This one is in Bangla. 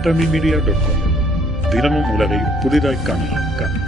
potamimedia.com தினமும் உலகை புதிதாய் காணலாம்